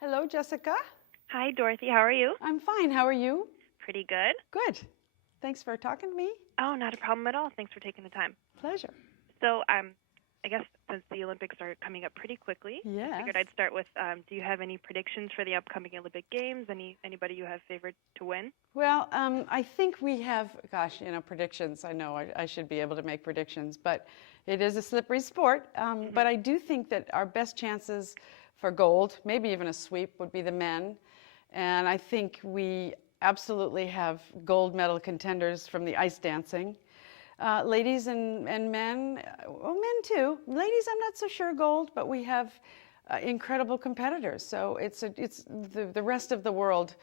Hello, Jessica. Hi, Dorothy. How are you? I'm fine. How are you? Pretty good. Good. Thanks for talking to me. Oh, not a problem at all. Thanks for taking the time. Pleasure. So, I guess since the Olympics are coming up pretty quickly, Yes. I figured I'd start with, do you have any predictions for the upcoming Olympic Games? Anybody you have favored to win? Well, I think we have, predictions. I know I should be able to make predictions, but it is a slippery sport. But I do think that our best chances for gold, maybe even a sweep, would be the men. And I think we absolutely have gold medal contenders from the ice dancing. Ladies and men, well, men too. Ladies, I'm not so sure gold, but we have incredible competitors. So it's the rest of the world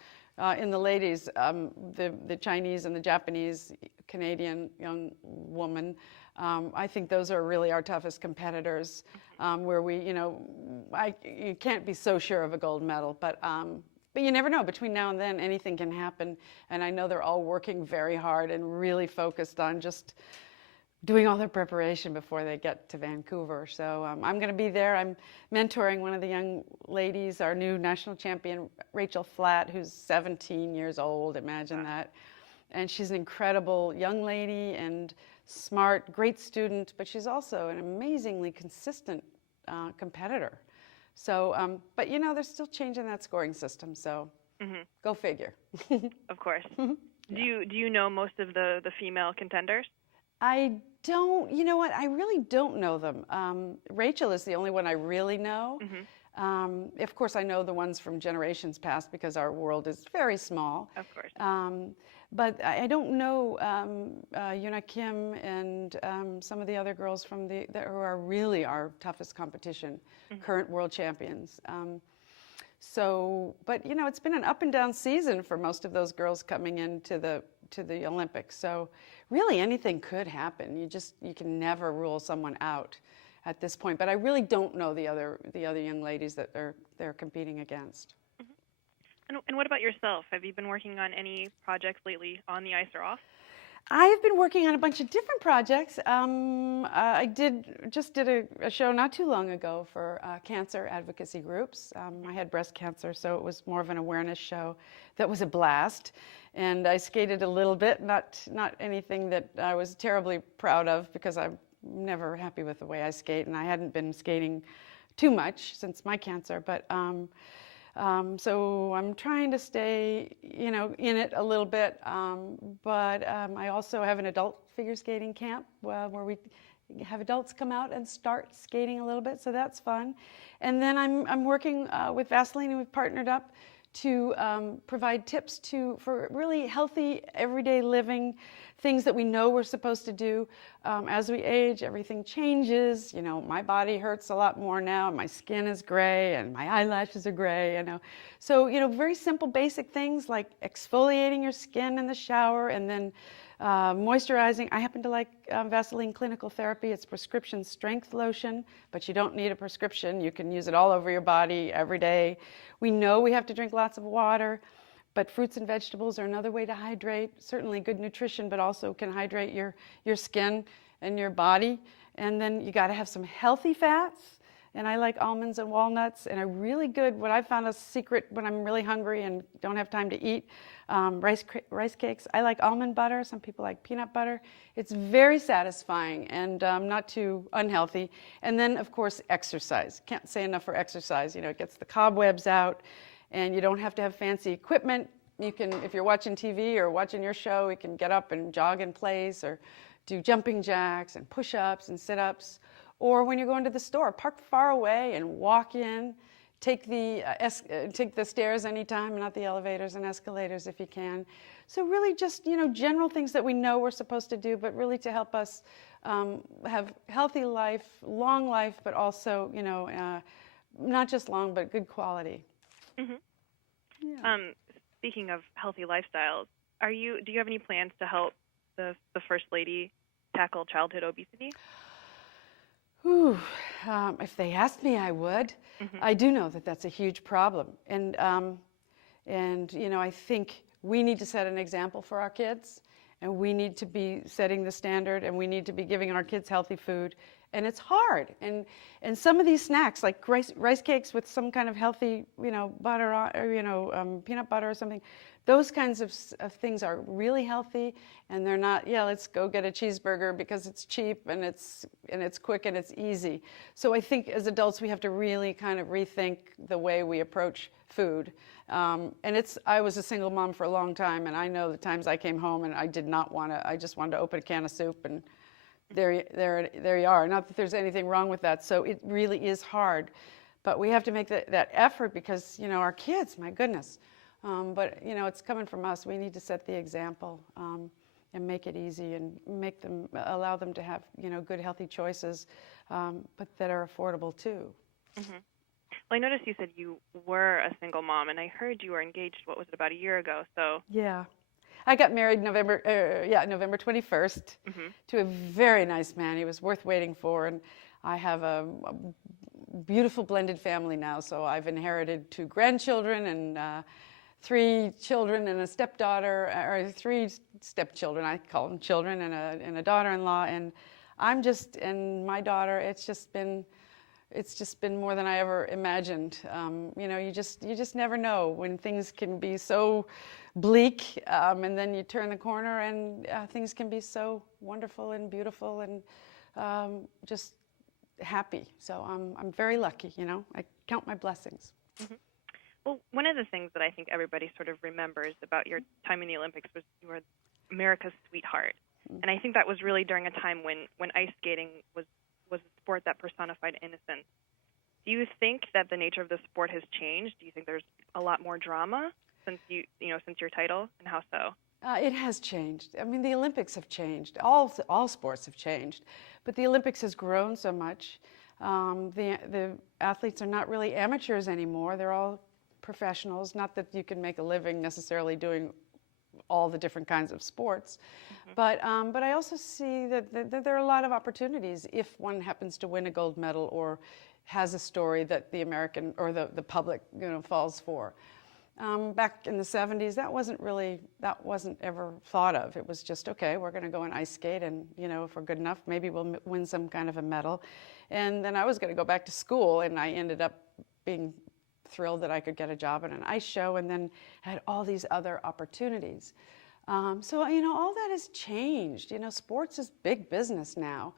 in the ladies, the Chinese and the Japanese, Canadian young woman. I think those are really our toughest competitors, where you can't be so sure of a gold medal, but you never know. Between now and then, anything can happen. And I know they're all working very hard and really focused on just doing all their preparation before they get to Vancouver. So I'm going to be there. I'm mentoring one of the young ladies, our new national champion, Rachel Flatt, who's 17 years old. Imagine that. And she's an incredible young lady and smart, great student, but she's also an amazingly consistent competitor. So, but they're still changing that scoring system, so go figure. Of course. Yeah. Do you know most of the female contenders? I don't, you know what, I really don't know them. Rachel is the only one I really know. Of course, I know the ones from generations past because our world is very small. Of course. But I don't know Yuna Kim and some of the other girls from who are really our toughest competition, current world champions. But it's been an up and down season for most of those girls coming into the Olympics. So really anything could happen. You can never rule someone out at this point. But I really don't know the other young ladies that they're competing against. And what about yourself? Have you been working on any projects lately on the ice or off? I've been working on a bunch of different projects. I just did a show not too long ago for cancer advocacy groups. I had breast cancer, so it was more of an awareness show that was a blast. And I skated a little bit, not anything that I was terribly proud of because I'm never happy with the way I skate, and I hadn't been skating too much since my cancer. But so I'm trying to stay, in it a little bit. But I also have an adult figure skating camp where we have adults come out and start skating a little bit. So that's fun. And then I'm working with Vaseline, and we've partnered up to provide tips for really healthy everyday living, things that we know we're supposed to do. As we age, everything changes. My body hurts a lot more now. My skin is gray and my eyelashes are gray. So very simple, basic things like exfoliating your skin in the shower and then moisturizing. I happen to like Vaseline Clinical Therapy. It's prescription strength lotion, but you don't need a prescription. You can use it all over your body every day. We know we have to drink lots of water, but fruits and vegetables are another way to hydrate. Certainly good nutrition, but also can hydrate your skin and your body. And then you got to have some healthy fats. And I like almonds and walnuts. And what I found a secret when I'm really hungry and don't have time to eat, rice cakes. I like almond butter. Some people like peanut butter. It's very satisfying and not too unhealthy. And then, of course, exercise. Can't say enough for exercise. It gets the cobwebs out, and you don't have to have fancy equipment. You can, if you're watching TV or watching your show, you can get up and jog in place or do jumping jacks and push-ups and sit-ups. Or when you're going to the store, park far away and walk in. Take the stairs anytime, not the elevators and escalators if you can. So really just, general things that we know we're supposed to do, but really to help us have healthy life, long life, but also, not just long, but good quality. Yeah. Speaking of healthy lifestyles, do you have any plans to help the First Lady tackle childhood obesity? If they asked me, I would. I do know that that's a huge problem. And I think we need to set an example for our kids, and we need to be setting the standard, and we need to be giving our kids healthy food And it's hard. And some of these snacks, like rice cakes with some kind of healthy, butter or, peanut butter or something, those kinds of things are really healthy, and they're not, let's go get a cheeseburger because it's cheap and it's quick and it's easy. So I think as adults we have to really kind of rethink the way we approach food. I was a single mom for a long time, and I know the times I came home and I just wanted to open a can of soup, and there you are. Not that there's anything wrong with that. So it really is hard, but we have to make that effort because our kids, my goodness. But it's coming from us. We need to set the example and make it easy and allow them to have good healthy choices, but that are affordable too. Mm-hmm. Well, I noticed you said you were a single mom, and I heard you were engaged. What was it, about a year ago? So yeah. I got married November 21st to a very nice man. He was worth waiting for, and I have a beautiful blended family now. So I've inherited 2 grandchildren and 3 children and a stepdaughter, or 3 stepchildren. I call them children, and a daughter-in-law. And and my daughter. It's just been more than I ever imagined. You just never know when things can be so bleak, and then you turn the corner and things can be so wonderful and beautiful and just happy. So I'm very lucky. I count my blessings. Mm-hmm. Well, one of the things that I think everybody sort of remembers about your time in the Olympics was you were America's sweetheart, and I think that was really during a time when ice skating was a sport that personified innocence. Do you think that the nature of the sport has changed? Do you think there's a lot more drama since since your title, and how so? It has changed. I mean, the Olympics have changed. All sports have changed, but the Olympics has grown so much. The athletes are not really amateurs anymore. They're all professionals. Not that you can make a living necessarily doing all the different kinds of sports, but I also see that there are a lot of opportunities if one happens to win a gold medal or has a story that the American or the public falls for. Back in the 70s, that wasn't ever thought of. It was just, okay, we're going to go and ice skate, and if we're good enough, maybe we'll win some kind of a medal. And then I was going to go back to school, and I ended up being thrilled that I could get a job at an ice show, and then had all these other opportunities. So all that has changed. Sports is big business now,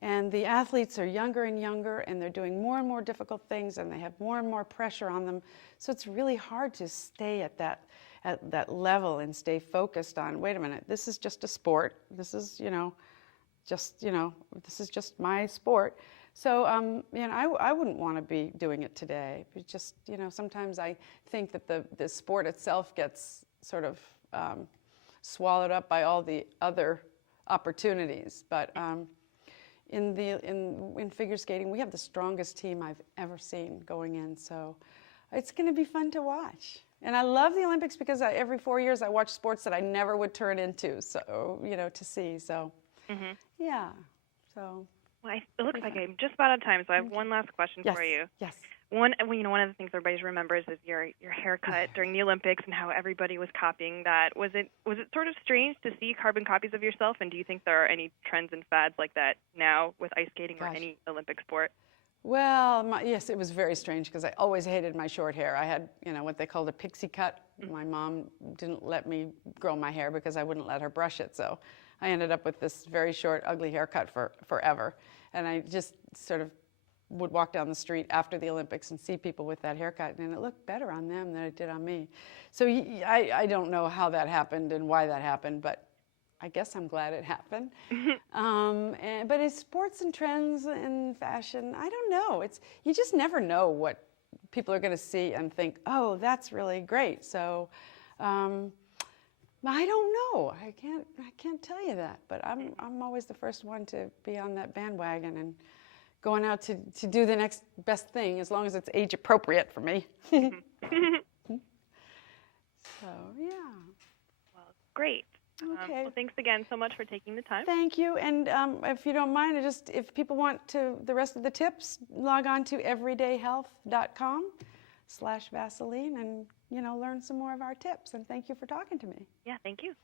and the athletes are younger and younger, and they're doing more and more difficult things, and they have more and more pressure on them. So it's really hard to stay at that level and stay focused on, wait a minute, this is just a sport. This is this is just my sport. So I wouldn't want to be doing it today. But just sometimes I think that the sport itself gets sort of swallowed up by all the other opportunities. But in figure skating, we have the strongest team I've ever seen going in. So it's going to be fun to watch. And I love the Olympics because every 4 years I watch sports that I never would turn into. So to see. So yeah. So. Well, it looks like I'm just about out of time, so I have one last question for you. Yes. One of the things everybody remembers is your haircut during the Olympics and how everybody was copying that. Was it sort of strange to see carbon copies of yourself? And do you think there are any trends and fads like that now with ice skating or any Olympic sport? Well, yes, it was very strange because I always hated my short hair. I had what they called a pixie cut. My mom didn't let me grow my hair because I wouldn't let her brush it. So I ended up with this very short, ugly haircut forever. And I just sort of would walk down the street after the Olympics and see people with that haircut, and it looked better on them than it did on me. So I don't know how that happened and why that happened, but I guess I'm glad it happened. But it's sports and trends and fashion, I don't know. You just never know what people are going to see and think, oh, that's really great. So I don't know. I can't tell you that, but I'm always the first one to be on that bandwagon and going out to do the next best thing, as long as it's age appropriate for me. So yeah. Well, great. Okay. Well, thanks again so much for taking the time. Thank you. And if you don't mind, if people want the rest of the tips, log on to everydayhealth.com/Vaseline and learn some more of our tips. And thank you for talking to me. Yeah, thank you.